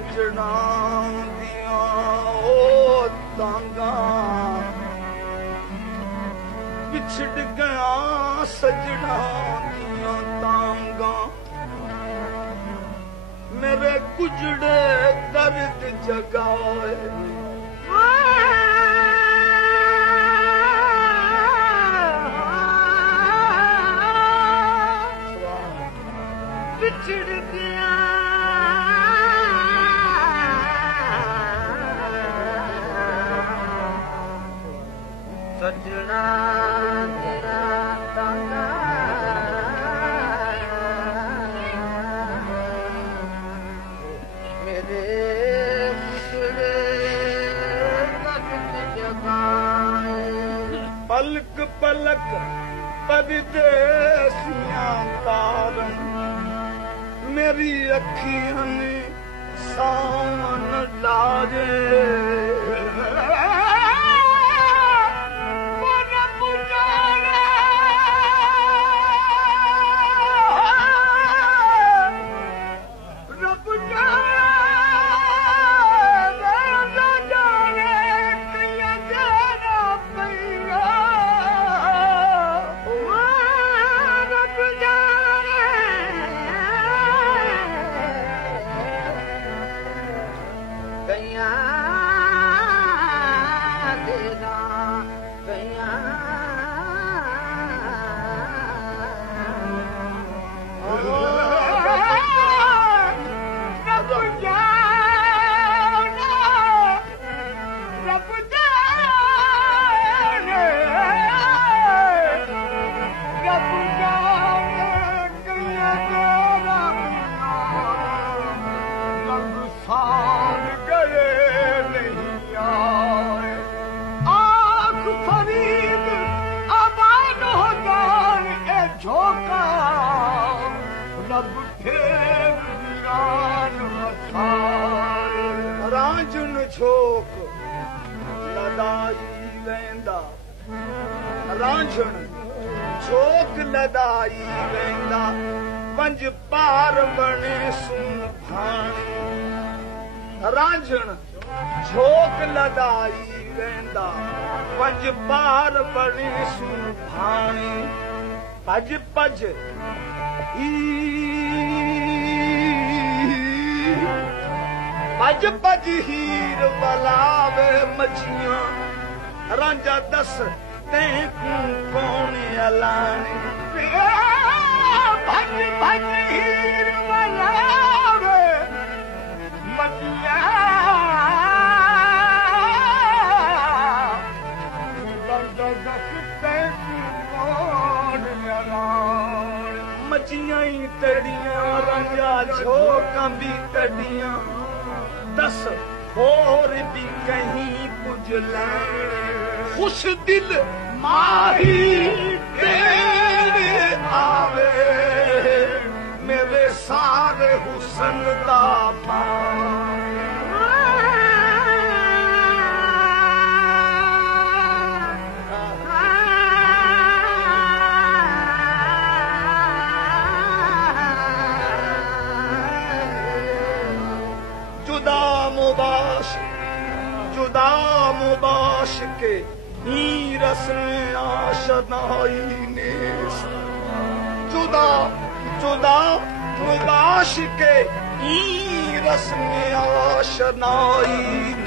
सजना दिया ओ तांगा बिछड़ गया सजना दिया तांगा मेरे गुजड़े दर्द जगाए बिछड़ गया सजना तेरा तांगा मेरे गुजड़े दर्द जगाए पलक पलक परदेसियां तारन मेरी अखियां ने सावन लाजे रांझुन छोक लदाई वेंदा रांझुन छोक लदाई वेंदा पंज पार बने सुभाणे रांझुन छोक लदाई वेंदा पंज पार बने सुभाणे पज पज पज पज हीर बलावे मछियां रांझा दस तैं कौन अलाने भज भज हीर बलावे मछियां रांझा दस तैं कौन अलाने मछियां ही तड़ियां रांझा झोकां भी तड़ियां दस और भी कहीं कुछ लाए खुश दिल माही तेरे आवे मेरे सारे हुसन दा जुदा मुबाश के ही रस्म आशनाई ने जुदा जुदा मुबाश के ही रस्म आशनाई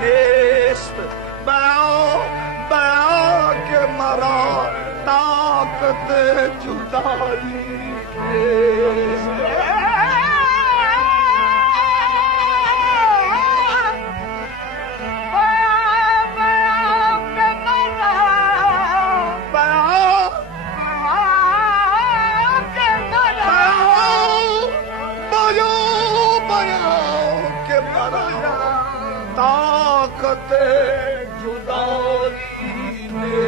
नेस्त बया बया के मरा ताकत जुदाई नेस्त ताकत जुदाई ने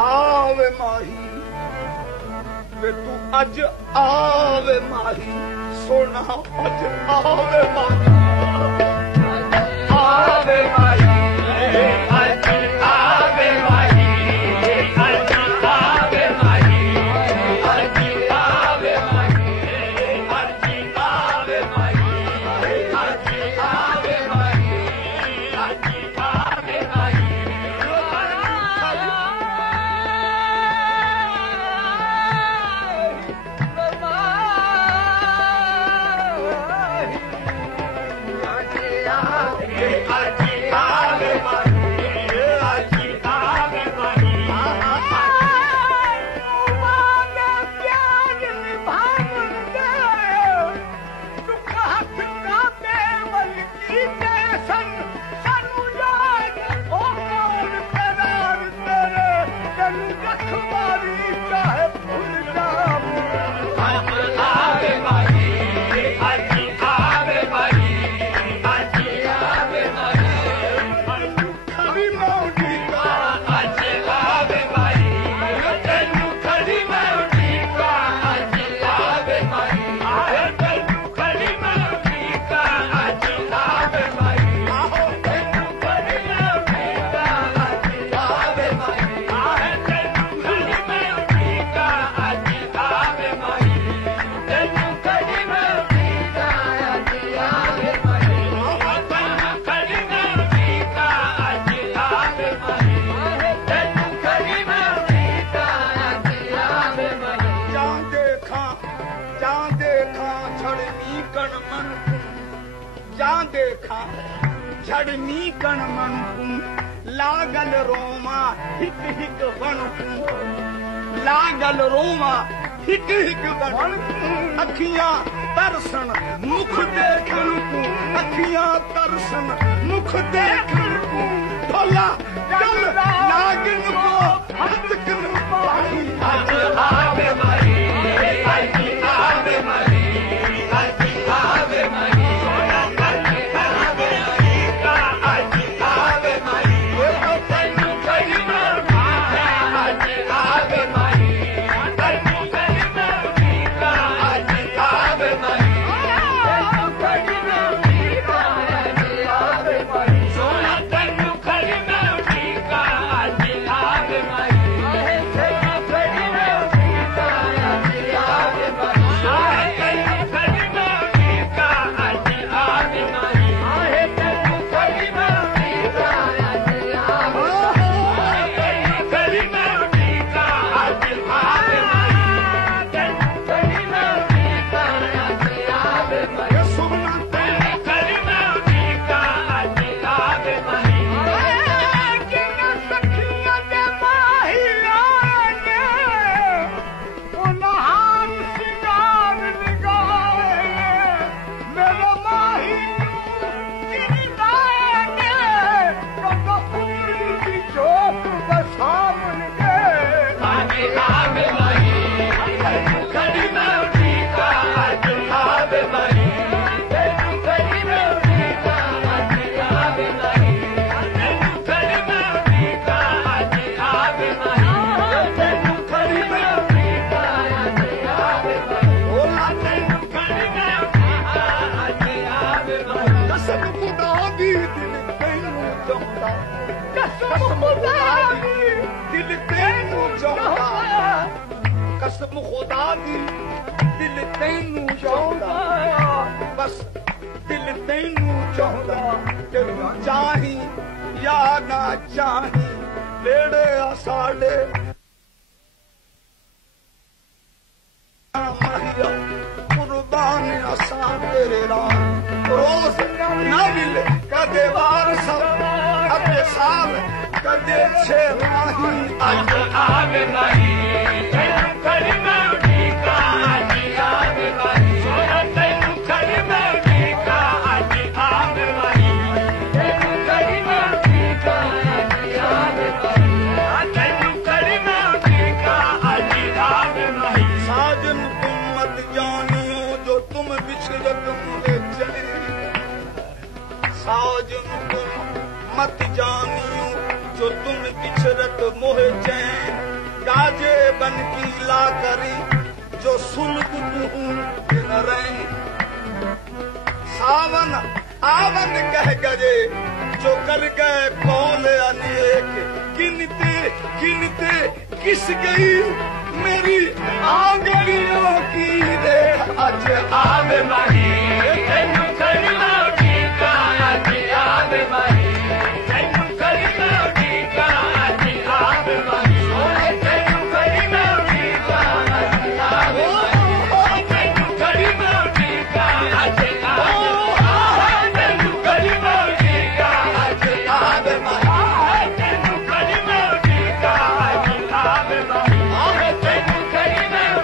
आवे माही वे तू अज आवे माही सोना अज आवे माही आवे माही झड़नी कण मनकू लागल रोमा हिक हिक वणकू लागल रोमा हिक हिक वणकू अखियां तरसन मुख देखण को अखियां तरसन मुख देखण को भला चल नागिन को हाथ कन पाई आज आवे माई आज आवे माई आज आवे माई कसम खुदा दी दिल तैनू चाहंदा बस दिल तैनू चाहंदा तेनू चाही या ना चाही बेड़े साडे माहिया कुर्बान असा तेरे नाम रोज ना मिले कदे वार सब अगले साल कदे छे माही आज आवे नहीं मत जानियो जो तुम बिछरत मोह चैन गाजे बन की ला करी जो सुल्क न रही सावन आवन कह गए जो कर गए कौल अनेक गिनते गिनते किस गई मेरी आंगलियों की देख आज आवे माही तेनू करना टीका आज आवे माही तेनू करना टीका आज आवे माही तेनू करना टीका आज आवे माही तेनू करना टीका आज आवे तेनू करना टीका आज आवे माही तेनू करना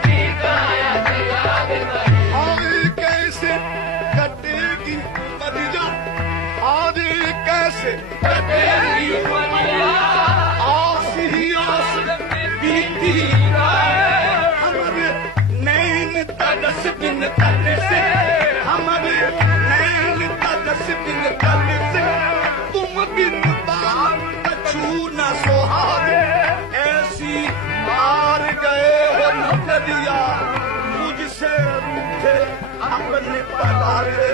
टीका आज आवे माही कटेगी मदिरा आज कैसे कटेगी मदिरा आस ही आस बीती हमारे नैन तदस बिन तद से हमारे नैन तदस बिन तद से तुम बिन बाल कछू न सोहार ऐसी मार गए हो नदिया मुझसे रूठे अपने पदारे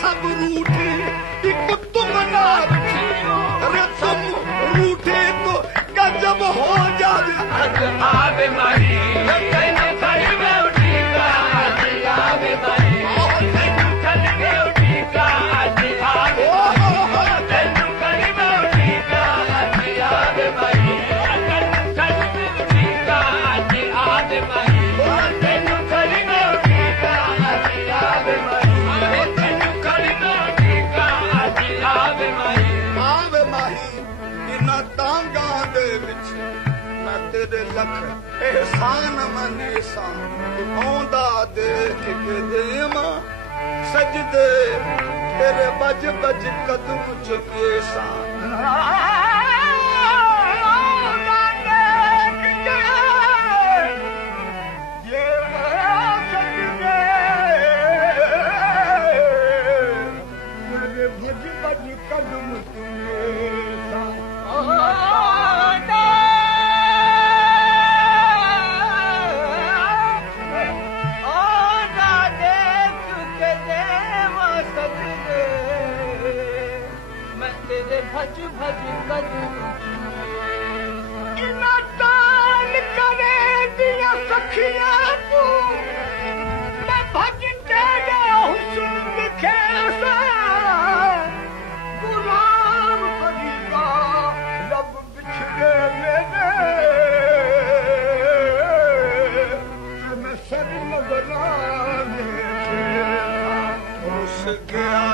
सब रूठे एक तुम ना अरे तुम रूठे तो गजब हो जाए आवे मारी कहने खड़ी में उठी का आवे मारी तेनू खड़ी में उठी का आवे तेनू खड़ी में उठी का आवे मारी तेनू खड़ी में उठी का आवे मारी तेनू खड़ी में उठी का आवे माही इना तांगा दे विच मैं तेरे लख एहसान मनेसा आंदा देख के देवा सजदे तेरे बज बज कदम चुकेसा भज भज कदम इना ताल करे दिया सखिया तू मैं भज तेरे हुस्न दिखे सा गुलाम फरीदा लब बिछड़े मेरे मैं सर नजराने उस गया